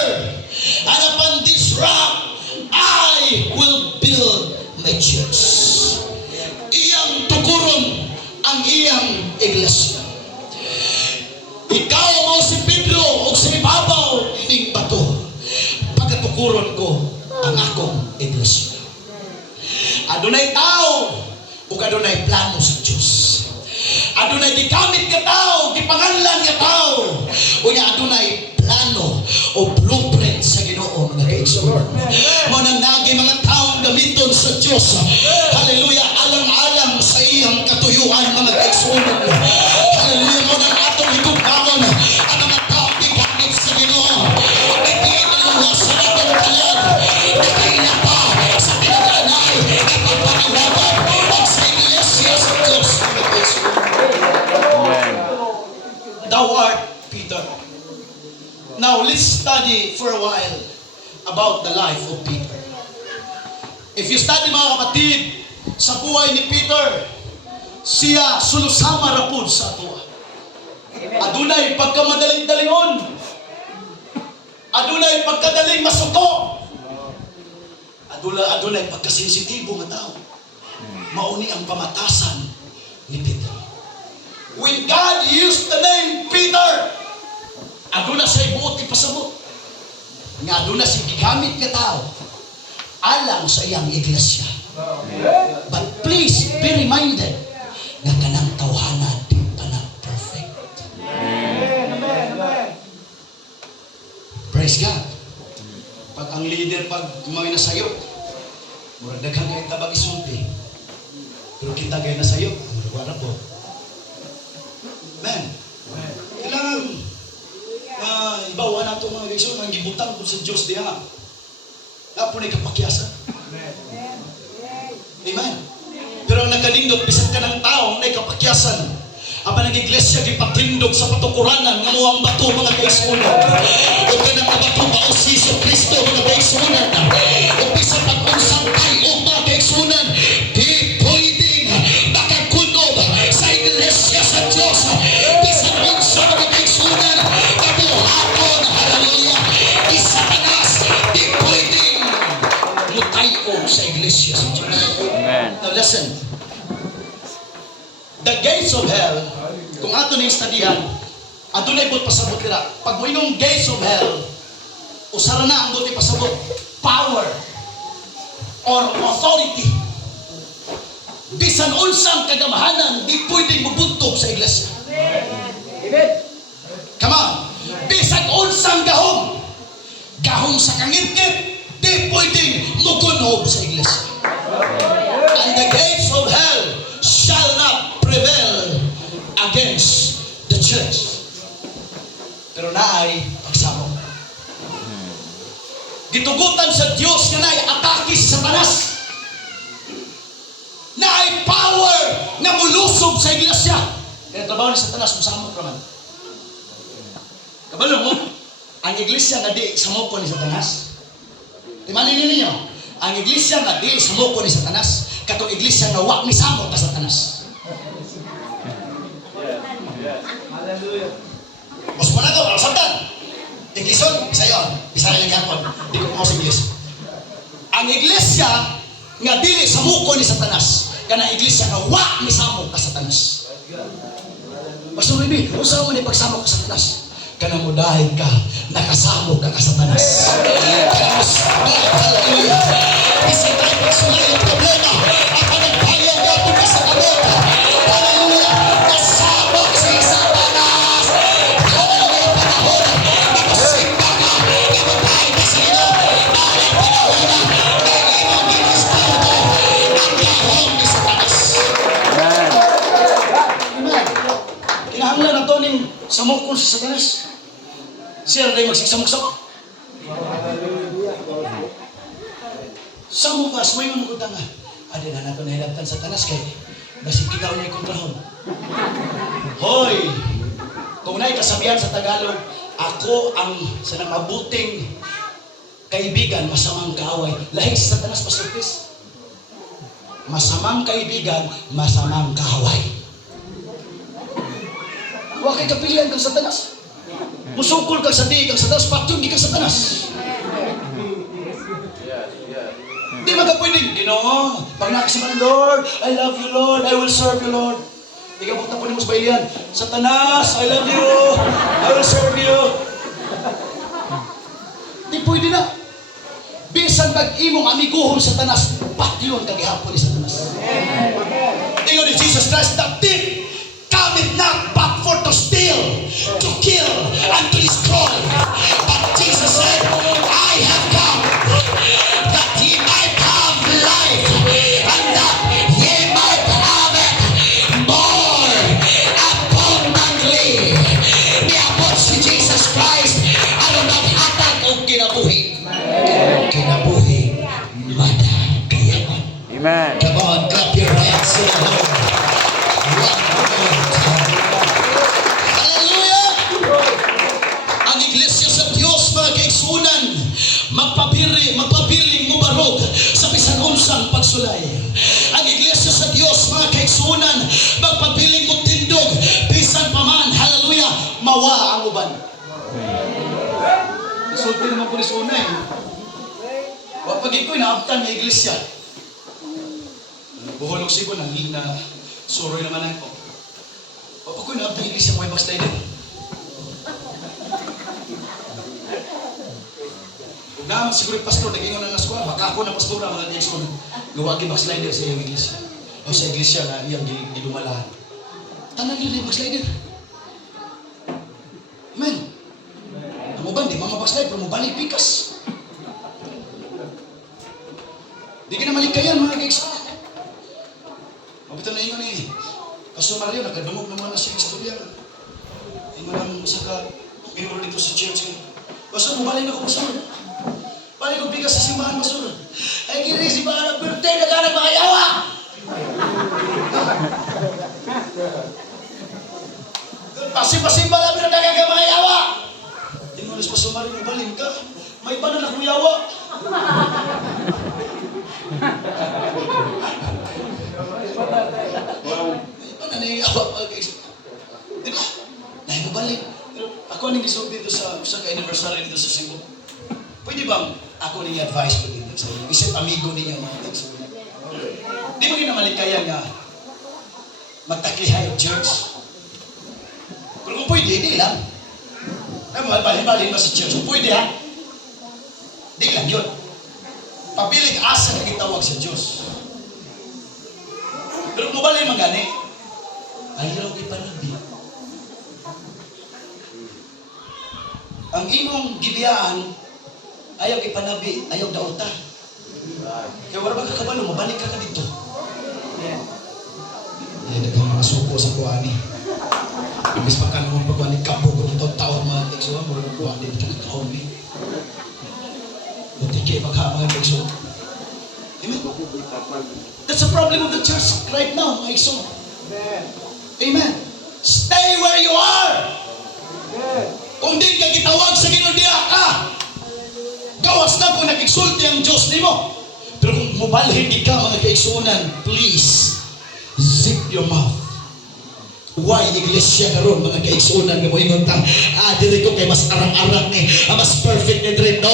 and upon this rock I will build my church." Iyang tukuron ang iyang iglesia. Ikaw mo si Pedro o sa ibabaw ining bato. Pagkatukuron ko ang akong iglesia. Adunay tao o adunay plano sa Diyos. Adunay gigamit ka tao, gipanganlan ka tao. Unya adunay plano o blueprint sa Ginoo mga kaigsunan. Mo nang nagi mga taong gamiton sa Dios. Hallelujah, alang-alang sa iyang katuyuan mga kaigsunan. Hallelujah, mo nang atong itubangon ang mga taong gigamit sa Ginoo. Nagtiinuwas sa atong kalan. Nagkailapa sa pinag-anay at pagpanilaban at sa iglesia sa Dios mga kaigsunan. Thou art Peter. Now let's study for a while about the life of Peter. If you study mga kapatid sa buhay ni Peter, siya sulusama rapod sa atua. Adunay pagkamadaling-dalingon. Adunay pagkadaling masuko. Adunay pagkasensitibo nga tao. Mauni ang pamatasan ni Peter. When God used the name Peter, aduna siya ibuot ipasabot. Nga aduna siya gigamit nga tao alang sa iyang iglesia. But please be reminded nga kanang tawhana di pa na perfect. Praise God. Pag ang leader pag mga nasayo, murag daghan kay tabag isulti. Pero kita gay nasayo, murag wala po. Amen. Kailangan ibawa na ito mga guys, ang gibutang po sa Diyos diya. Napo na ikapakyasan. Amen. Pero ang nakalindot, bisag ka ng tao na ikapakyasan. Ang nag-iglesia, ipatindog sa patukuranan ng mga bato mga kaisunan. O ka ng bato ba o si Iso Kristo mga kaisunan. O bisa pag-unsang tayo mga kaisunan. Di pwedeng makakunob sa iglesia sa Diyos. Bisag unsang mga kaisunan. Kabuhaton, hallelujah. Di Satanas, di pwedeng mutayo sa iglesia sa Diyos. Amen. Now listen. The gates of hell, kung ato na yung studihan, adunay bot pasabot nila. Pag mo yung gates of hell, usara na ang bot pasabot, power or authority. Bisan unsang kagamahanan, di pwedeng mabuntog sa iglesia. Amen. Come on. Bisan unsang gahom, gahom sa kangirkit, di pwedeng mugunob sa iglesia. And the gates of hell shall not prevail against the church. Pero naay pagsamo. Gitugutan sa Dios nga naay atake sa Satanas. Naay power na mulusob sa iglesia. Kaya trabaho ni Satanas musamo raman. Kabalo mo, ang iglesia nga di samoko ni Satanas. Timanin ninyo, ang iglesia nga di samoko ni Satanas. Katong iglesia nga wa misamo ka Satanas. Mas mo na ko, ang Satan. Iglison, isa yun. Isa lang yapon. Di ko kumos iglesia. Ang iglesia nga dili samuko ni Satanas. Kana iglesia nga wa misamo ka Satanas. Pastor Ribi, usawa man ni pagsamo ka Satanas. Kana mo dahil ka, nakasamo ka Satanas. Kana mo hallelujah. Isa tayo pagsulay ang problema. Ako nagbayang gato ka sa kabot. Hallelujah. Kasama si Satanas. Hallelujah. Panahon. Nakasimba ka. Kapag ka sa ino. sumukol sa Satanas. Siya na tayo magsiksamok-samok. Sa mukas, may mamukutan nga. Adi na nato nahilabtan sa Satanas kay basig ikaw niya kontrahon. Hoy! Kung na'y kasabihan sa Tagalog, ako ang sa mabuting kaibigan, masamang kaaway. Lahing sa Satanas, Pastor Chris. Masamang kaibigan, masamang kaaway. Huwag kay kapilian kang Satanas. Musukol kang sa di kang Satanas, patyon di kang Satanas. Di magkapwedeng, Ginoo, pag nakasaman, Lord, I love you, Lord, I will serve you, Lord. Di ka bukta po ni Musba Ilian, Satanas, I love you, I will serve you. Di pwede na. Bisan mag-imong amiguhom Satanas, patyon kagihapon ni Satanas. Ingon ni Jesus Christ, the thief cometh not but for to steal, to kill, and to destroy. But Jesus said, I have come that ye might have life, and that ye might have it more abundantly. Niabot si Jesus Christ, ano naghatag o kinabuhi? Kinabuhi, madagayaman. Amen. Come on, clap your hands to the Lord. Hallelujah! Ang iglesia sa Diyos, mga kaigsunan, magpabiling mubarog sa bisan unsang pagsulay. Ang iglesia sa Diyos, mga kaigsunan, magpabiling mutindog, bisan paman, hallelujah, mawa ang uban. Isulti naman po ni Sunay. Wapagin ko'y naabtan ng iglesia. Buholog sigo na suroy naman ako. Wapag ko'y naabtan ng iglesia, may backslider. Kung naman siguro yung pastor, nag-ingon na naskuha, baka ako na pastor na mga iglesia. Luwagi backslider sa iyong iglesia. O sa iglesia na iyang gilumalahan. Tanan nila yung backslider. Amen. Ang uban, di mga backslide, pero mabalik pikas. Di ka na malikayan, mga kaigsunan. Mabito na ingon ni Pastor Mario, nakadungog naman na siya istorya. Ingon ang saka, member dito sa church. Pastor, mabalik na ko, Pastor. Balik ko bigas sa simbahan, Pastor. Ay, kini simbahan, birthday na ka na mga yawa! Pasimba lang na nagagay mga yawa! Ingon ni Pastor Mario, mabalik ka. May pa na nakuyawa. Nanaiyawa mga kaigsunan. Di ba? Naibabalik. Pero ako ang gisog dito sa ka-anniversary dito sa Cebu. Pwede bang ako niyang advice ko dito sa inyo? Isip amigo ninyo mga kaigsunan. Di ba kinamalikaya nga magtaklihay ang church? Pero kung pwede, di lang. Balin-balin ba sa church? Kung pwede ha? Di lang yun. Pabiling asa na itawag sa Diyos. Pero kung balin magani, ayaw ipanabi. Ang imong gibiyaan, ayaw ipanabi, ayaw dauta. Kaya wala bang kakabalo, mabalik ka dito. Daghang mga suko sa kuwani. Imbis pa ka naman pagkuwani, kabog ng taon mga teksuhan, mula ng kuwani, ito ng taon ni. Buti kayo maghamang ang teksuhan. Amen? That's the problem of the church right now, mga ikso. Amen. Stay where you are. Kung di ka gitawag sa ginundiya ka, gawas na kung nag-exulti ang Diyos ni mo. Pero kung mubalhin di ka, mga kaigsunan, please, zip your mouth. Why iglesia karon mga kaigsunan nga moingon ta dili ko kay mas arang-arang ni mas perfect ni dre. No,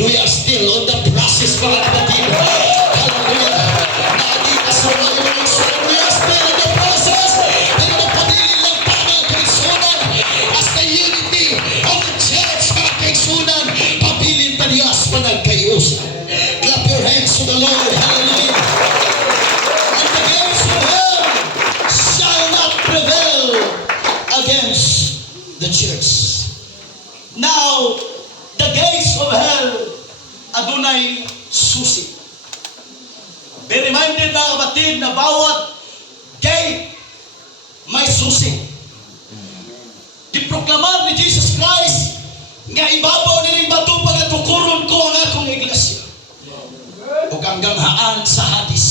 we are still on the process mga kapatid. Hallelujah. Naadi ka sa mga kaigsunan, we are still in the process. Pero magpabilin lang pa mga kaigsunan as the unity of the church mga kaigsunan, pabilin pa niya as panagkayusan. Clap your hands to the Lord. Hallelujah. And the gates of hell shall not prevail against the church. Now, the gates of hell adunay susi. Be reminded mga kapatid na bawat gate may susi. Di nga ibabaw nining bato pagatukuron ko ang akong iglesia. O hanggang haan sa Hadis,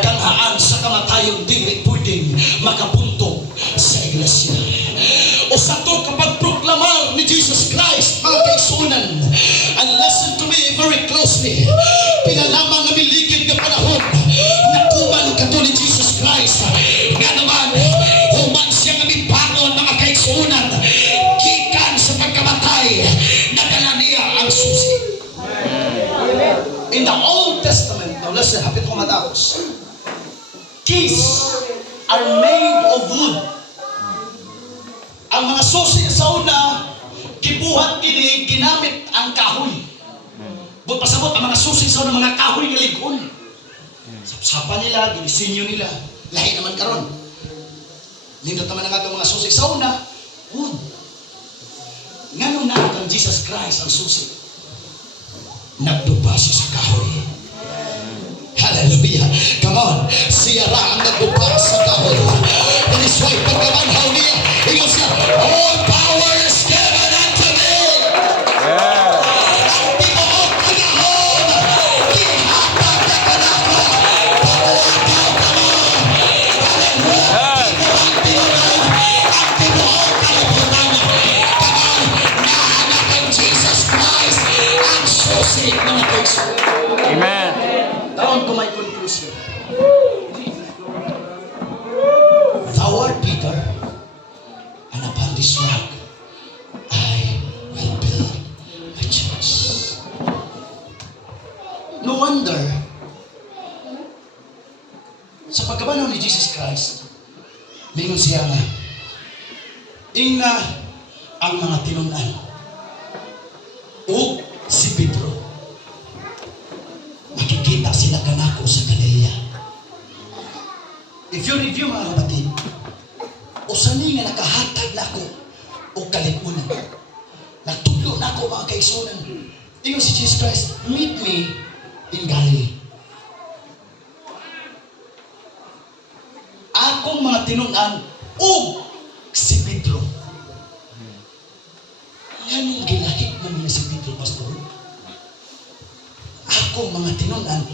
kanghaan sa kamatayon, dili pwedeng makapuntog sa iglesia. O sa to kapag proklamar ni Jesus Christ, mga kaigsunan, and listen to me very closely, pinalamang na miligid ng panahon na kuman kato ni Jesus Christ, nga naman human siya nga mibangon, mga kaigsunan, gikan sa pagkamatay, nadala niya ang susi. In the Old Testament, now listen, hapit ko matapos, keys are made of wood. Ang mga susi sa una, kibuhat kini, ginamit ang kahoy. But pasabot, ang mga susi sa una, mga kahoy nga ligon. Sapsapan nila, ginisinyo nila. Lahi naman karon. Nindot naman ang atong mga susi sa una, wood. Ngano na ang Jesus Christ ang susi? Nagduba siya sa kahoy. Hallelujah. Come on. Siya ra ang nagduba sa kahoy. That is why pagkamanhaw niya, ingon siya, all power is given unto me. Ang tinuod panahon, ihatag na kanako. Paglakaw ka mo. Hallelujah. Ang tinuod kalibutan. Come on. Nahanap ang Jesus Christ ang susi ng Kristo. Amen. Down to my conclusion. Thou art Peter, and upon this rock I will build my church. No wonder, sa pagkabanaw ni Jesus Christ, mingon siya nga, ingna ang mga tinunan o si Pedro. Makikita sila kanako sa Galilea. If you review mga kapatid, o sani nga nakahatag na ako o kalipunan, natudlo na ako mga kaigsunan. Ingon si Jesus Christ, meet me in Galilee. Akong mga tinunan o si Pedro. Anong gilahit man niya si Pedro, Pastor? Akong mga tinunan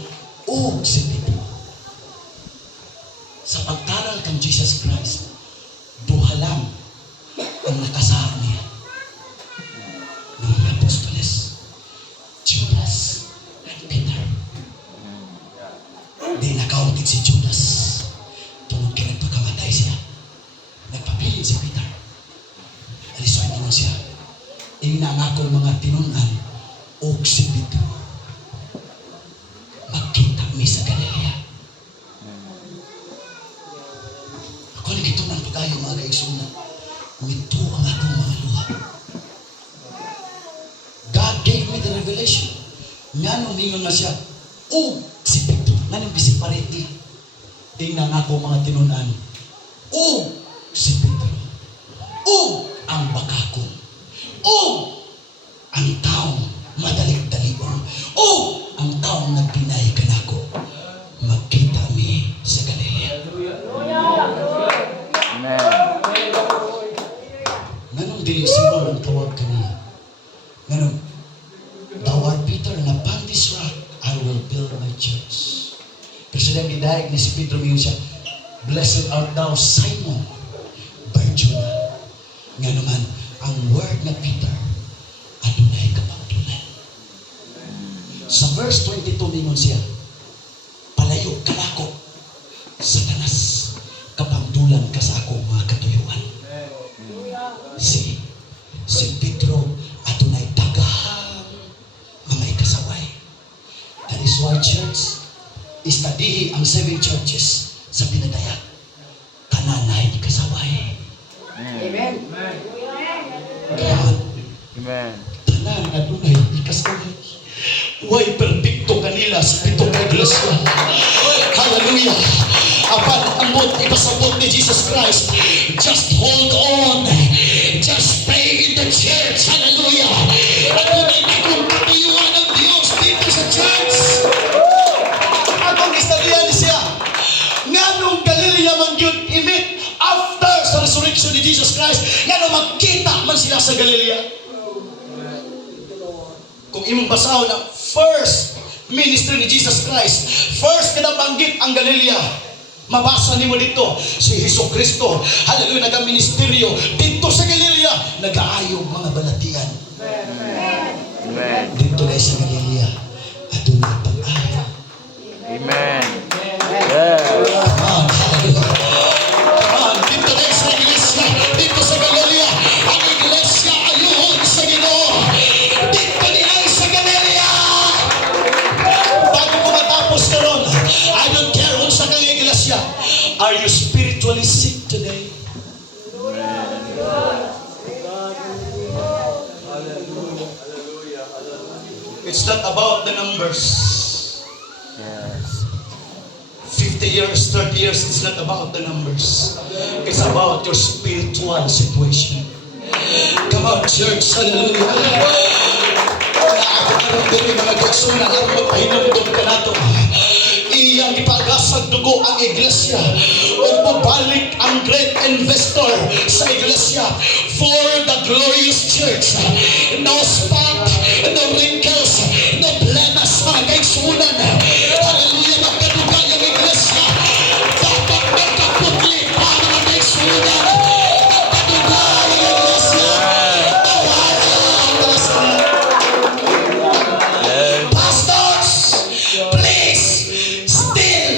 o si Pedro. Sa pagtaral kang Jesus Christ, duha lang ang nakasama niya ng mga apostoles, Judas and Peter. Di nakauntit si Judas tungkol kaya nagpakamatay siya. Nagpapilit si Peter. Alisoy naman siya. Ingna ang akong mga tinunan o si Pedro. Magkita mi sa Galilea. Ako nagitunan po tayo mga kaigsunan. Mito ang akong mga luha. God gave me the revelation. Nga nung ningon na siya, o si Pedro, nga nung bisipariti. Tingnan nga ako mga tinunan. O si Pedro. O ang bakakon. O ang taong madalik-dalikon. O ang taong nagpinay kanako. Magkita mi sa Galilea. Amen. Nganong dili Simon ang tawag kaniya? Nganong, thou art Peter, and upon this rock I will build my church. Pero sila gidayag ni si Pedro, mingon siya, blessed art thou, Simon Bar-Jonah. Nga naman, ang word na Peter, adunay kapagtulan. Sa verse 22, mingon siya, palayo ka nako, Satanas, kapagdulan ka sa akong mga katuyuan. Si Pedro, adunay daghang mga ikasaway. That is why, church, istadihi ang 7 churches sa Pinadaya. Kananay ikasaway. Amen. God, Amen. tanan adunay ikasaway. Way perfecto kanila sa pitong iglesia. Hallelujah. Apan ambot ipasabot ni Jesus Christ. Just hold on. Just stay in the church. Hallelujah. Adunay na kung katuyuan ng Diyos dito sa church. Atong istorya ni siya. Nganong Galilea man yun imit after sa resurrection ni Jesus Christ. Nganong magkita man sila sa Galilea. imong basahon na first ministry ni Jesus Christ. First kinabanggit ang Galilea. Mabasa nimo dito si Hesus Kristo. Hallelujah, nagaministeryo dito sa Galilea, nagaayog mga balatian. Amen. Dito guys sa Galilea, adunay pag-ayaw. Amen. Yes. Dito guys sa iglesia, dito sa Galilea, ang iglesia ayuhon sa Ginoo. Dito ni ay sa Galilea. Bago ko matapos karon, I don't care kung sa kang iglesia. Are you spiritually sick today? It's not about the numbers. Yes. 50 years, 30 years, it's not about the numbers. It's about your spiritual situation. Come on, church. Hallelujah. Ako diri mga kaigsunan, ang magpahinamdom ka nato. Iyang ipagasag dugo ang iglesia. O bubalik ang great investor sa iglesia for the glorious church. No spot, no wrinkles, no blemishes mga kaigsunan. Hallelujah. Magkaduga yung iglesia. Dapat magkaputli para mga kaigsunan. Magkaduga yung iglesia. Pastors, please still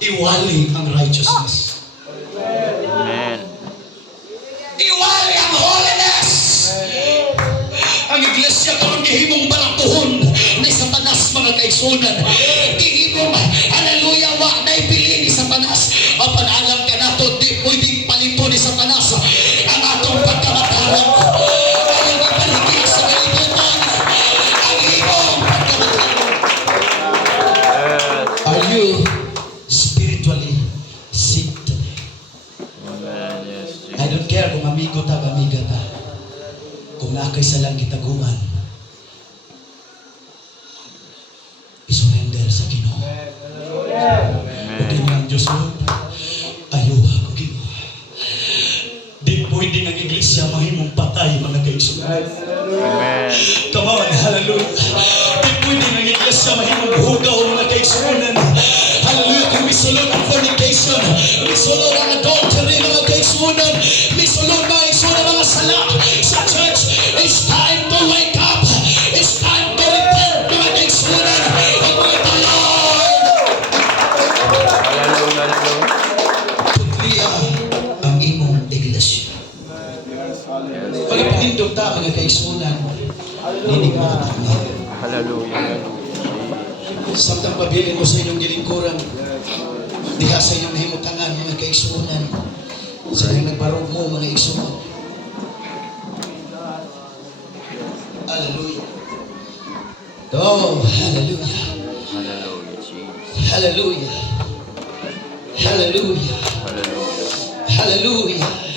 iwali ang righteousness. Amen. Iwali ang holiness. Ang iglesia karon gihimong baratuhon ni Satanas mga kaigsunan. Gihimong hallelujah wa nay pili ni Satanas. Apan alam ka nato di pwedeng palito ni Satanas ang atong pagkamatarang. Ayaw ipaligid sa kalibutan. Ang imong pagkamatarang. Yes. Are you spiritually sick today? Amen. Yes. I don't care kung amigo ta, amiga ta. Kung nakay sa lang gitaguan, isurrender sa Ginoo. Huwag mo ang Diyos, Lord. Ayuha ko, Ginoo. Di pwede ng iglesia mahimong patay, mga kaigsunan. Amen. Come on, hallelujah. Di pwede ng iglesia mahimong hugaw, mga kaigsunan. Hallelujah. Kung misulod ang fornication, misulod ang adultery, mga kaigsunan, misulod mga kaigsunan, mga sala sa church. It's time to wake up. It's time to repent, mga kaigsunan. Ang mga Lord. Hallelujah. Hallelujah. Putliya ang imong iglesia. Pag ipinindog ta, mga kaigsunan, hindi mo natakot. Hallelujah. Samtang pabilin mo sa inyong gilingkuran, diha sa inyong himutangan, mga kaigsunan, sa inyong nagbarog mo, mga igsunan. Hallelujah. Oh, hallelujah. Hallelujah. Jesus. Hallelujah. Hallelujah. Hallelujah. Hallelujah.